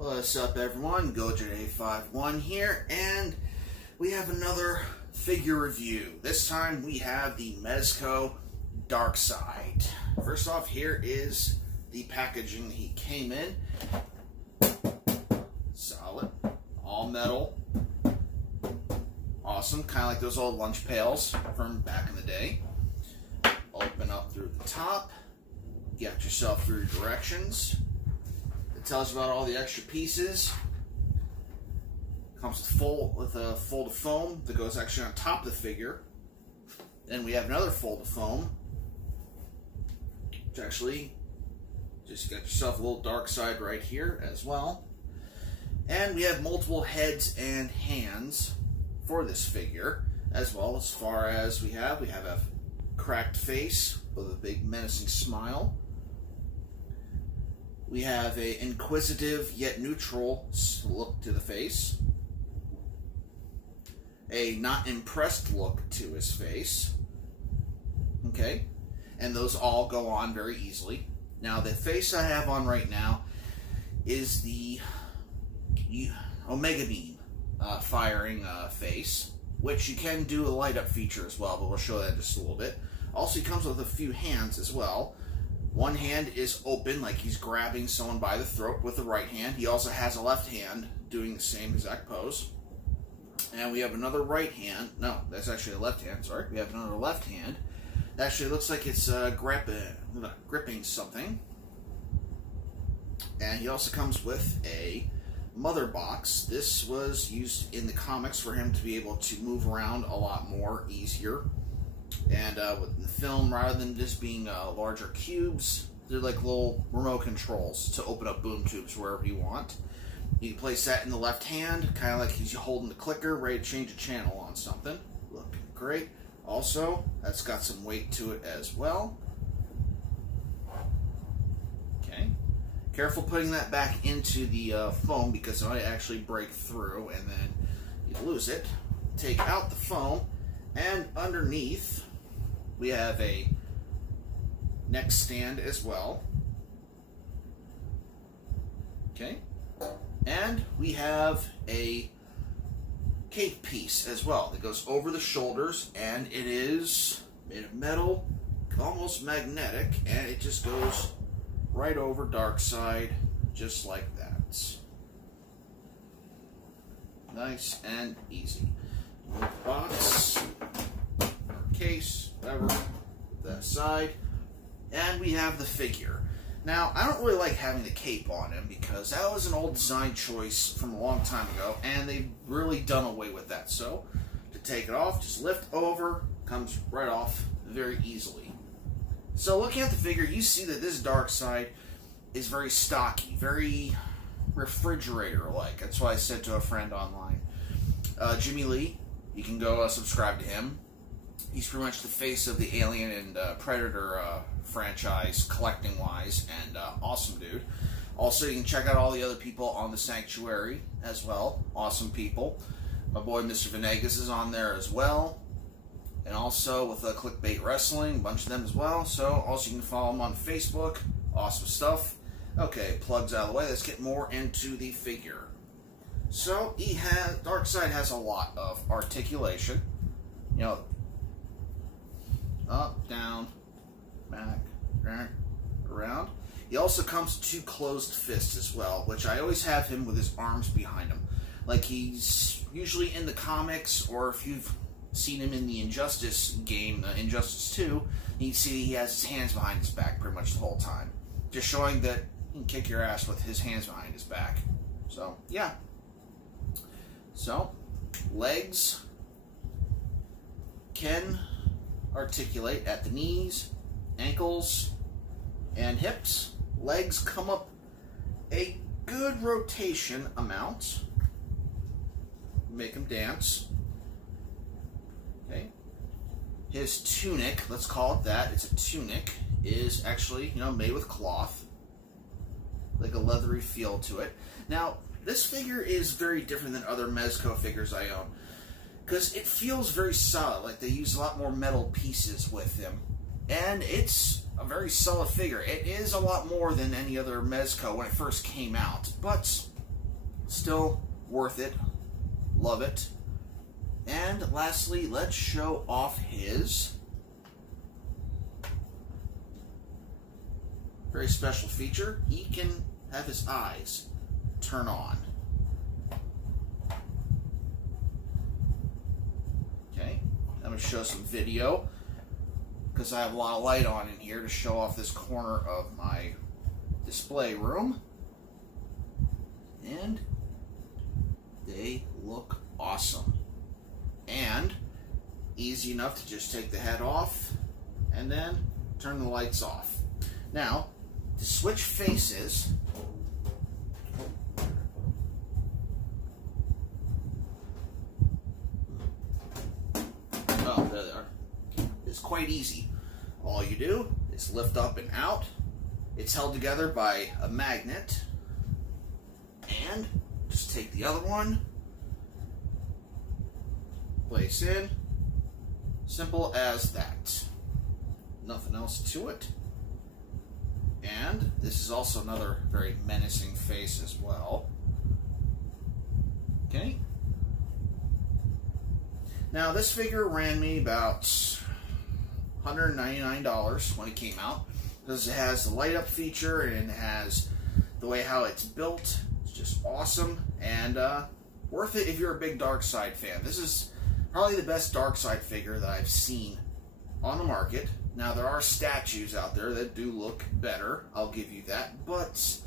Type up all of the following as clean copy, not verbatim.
What's up, everyone? GoJay51 here, and we have another figure review. This time we have the Mezco Darkseid. First off, here is the packaging he came in. Solid, all metal, awesome, kind of like those old lunch pails from back in the day. Open up through the top, get yourself through directions. It tells you about all the extra pieces. Comes with a fold of foam that goes actually on top of the figure. Then we have another fold of foam, which actually just got yourself a little Darkseid right here as well. And we have multiple heads and hands for this figure, as well. As far as we have a cracked face with a big menacing smile. We have an inquisitive yet neutral look to the face. A not impressed look to his face. Okay? And those all go on very easily. Now, the face I have on right now is the Omega Beam firing face, which you can do a light up feature as well, but we'll show that in just a little bit. Also, he comes with a few hands as well. One hand is open, like he's grabbing someone by the throat with the right hand. He also has a left hand doing the same exact pose. And we have another right hand. No, that's actually a left hand, sorry. We have another left hand. It actually looks like it's gripping something. And he also comes with a mother box. This was used in the comics for him to be able to move around a lot more easier. And with the film, rather than just being larger cubes, they're like little remote controls to open up boom tubes wherever you want. You can place that in the left hand, kind of like he's holding the clicker, ready to change a channel on something. Looking great. Also, that's got some weight to it as well. Okay. Careful putting that back into the foam because it might actually break through and then you lose it. Take out the foam. And underneath, we have a neck stand as well. Okay. And we have a cape piece as well that goes over the shoulders, and it is made of metal, almost magnetic, and it just goes right over Darkseid, just like that. Nice and easy. Move the box, or case, whatever, put that aside, and we have the figure. Now, I don't really like having the cape on him because that was an old design choice from a long time ago, and they've really done away with that. So, to take it off, just lift over, comes right off very easily. So, looking at the figure, you see that this Darkseid is very stocky, very refrigerator-like. That's why I said to a friend online. Jimmy Lee. You can go subscribe to him. He's pretty much the face of the Alien and Predator franchise, collecting-wise, and awesome dude. Also, you can check out all the other people on the Sanctuary as well. Awesome people. My boy Mr. Venegas is on there as well. And also with Clickbait Wrestling, a bunch of them as well. So, also you can follow him on Facebook. Awesome stuff. Okay, plugs out of the way. Let's get more into the figure. So, Darkseid has a lot of articulation. You know, up, down, back, around. He also comes with two closed fists as well, which I always have him with his arms behind him. Like he's usually in the comics, or if you've seen him in the Injustice game, Injustice 2, you see he has his hands behind his back pretty much the whole time. Just showing that he can kick your ass with his hands behind his back. So, yeah. So, legs can articulate at the knees, ankles, and hips. Legs come up a good rotation amount. Make them dance. Okay. His tunic, let's call it that, it's a tunic, is actually, made with cloth. Like a leathery feel to it. Now, this figure is very different than other Mezco figures I own, because it feels very solid, like they use a lot more metal pieces with him. And it's a very solid figure. It is a lot more than any other Mezco when it first came out, but still worth it. Love it. And lastly, let's show off his very special feature. He can have his eyes turn on. Okay, I'm going to show some video because I have a lot of light on in here to show off this corner of my display room. And they look awesome. And easy enough to just take the head off and then turn the lights off. Now, to switch faces, oh, there they are. It's quite easy. All you do is lift up and out. It's held together by a magnet. And just take the other one, place in. Simple as that. Nothing else to it. And this is also another very menacing face as well. Okay. Now this figure ran me about $199 when it came out, because it has the light up feature and it has the way how it's built. It's just awesome and worth it if you're a big Darkseid fan. This is probably the best Darkseid figure that I've seen on the market. Now, there are statues out there that do look better, I'll give you that, but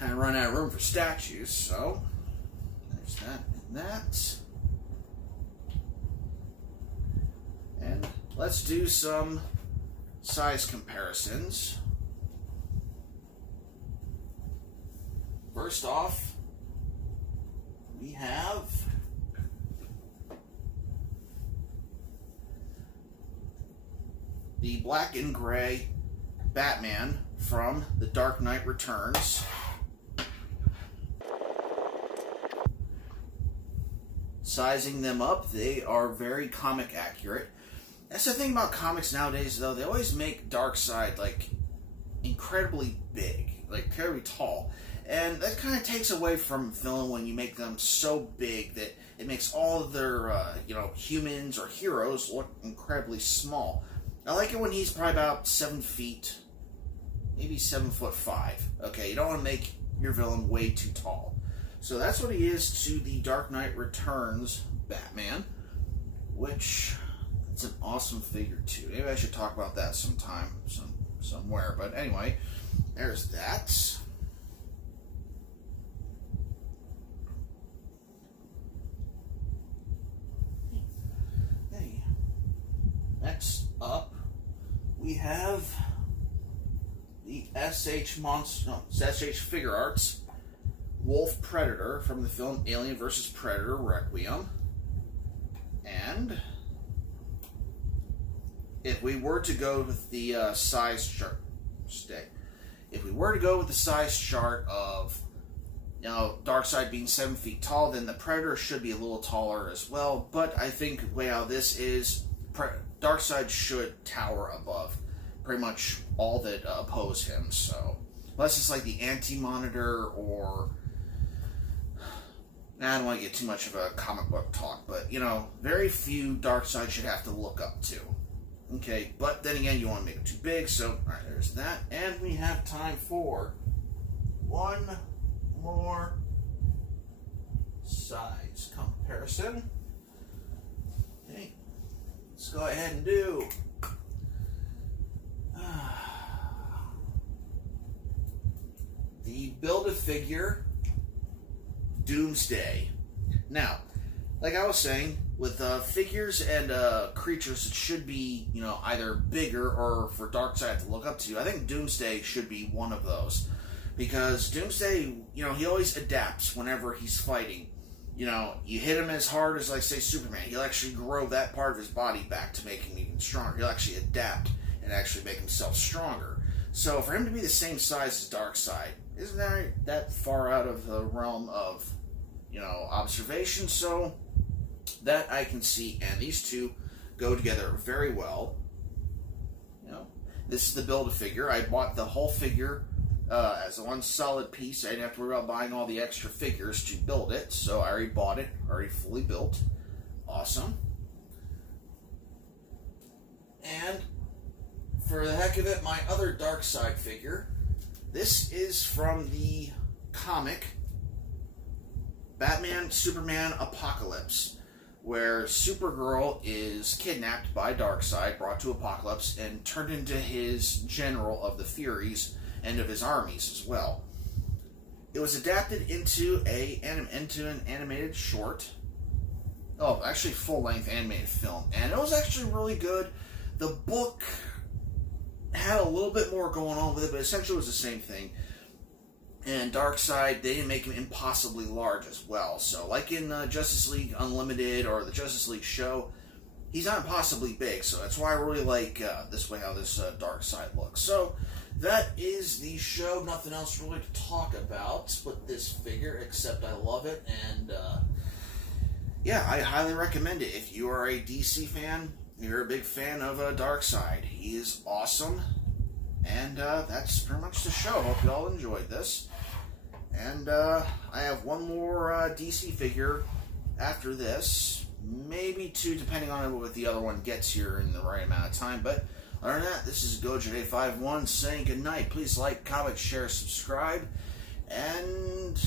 I run out of room for statues, so there's that and that. And let's do some size comparisons. First off, we have the black and gray Batman from The Dark Knight Returns. Sizing them up, they are very comic accurate. That's the thing about comics nowadays, though. They always make Darkseid, like, incredibly big, like, incredibly tall. And that kind of takes away from film when you make them so big that it makes all of their, humans or heroes look incredibly small. I like it when he's probably about 7 feet, maybe 7'5". Okay, you don't want to make your villain way too tall. So that's what he is to the Dark Knight Returns Batman, which it's an awesome figure too. Maybe I should talk about that sometime, somewhere. But anyway, there's that. Hey, next up we have the SH Figure Arts Wolf Predator from the film Alien vs. Predator Requiem. And if we were to go with the size chart, if we were to go with the size chart of, Darkseid being 7 feet tall, then the Predator should be a little taller as well. But I think the way how this is, Darkseid should tower above pretty much all that oppose him. So unless it's like the Anti-Monitor or, I don't want to get too much of a comic book talk, but very few Darkseid should have to look up to. Okay, but then again, you want to make it too big, so alright, there's that. And we have time for one more size comparison. Okay, let's go ahead and do the Build-A-Figure Doomsday. Now, like I was saying, with figures and creatures that should be, either bigger or for Darkseid to look up to, I think Doomsday should be one of those. Because Doomsday, he always adapts whenever he's fighting. You hit him as hard as, like, say, Superman. He'll actually grow that part of his body back to make him even stronger. He'll actually adapt and actually make himself stronger. So for him to be the same size as Darkseid, isn't that far out of the realm of, observation? So that I can see, and these two go together very well. This is the Build-A-Figure. I bought the whole figure as one solid piece. I didn't have to worry about buying all the extra figures to build it, so I already bought it, already fully built. Awesome. And for the heck of it, my other Darkseid figure. This is from the comic Batman Superman Apocalypse, where Supergirl is kidnapped by Darkseid, brought to Apocalypse, and turned into his general of the Furies and of his armies as well. It was adapted into an animated short. Oh, actually full-length animated film. And it was actually really good. The book had a little bit more going on with it, but essentially it was the same thing. And Darkseid, they didn't make him impossibly large as well. So, like in Justice League Unlimited or the Justice League show, he's not impossibly big. So that's why I really like this way how this Darkseid looks. So that is the show. Nothing else really to talk about with this figure, except I love it. And yeah, I highly recommend it. If you are a DC fan, you're a big fan of Darkseid. He is awesome. And that's pretty much the show. Hope you all enjoyed this. And I have one more DC figure after this. Maybe two, depending on what the other one gets here in the right amount of time. But other than that, this is GoJay51 saying goodnight. Please like, comment, share, subscribe. And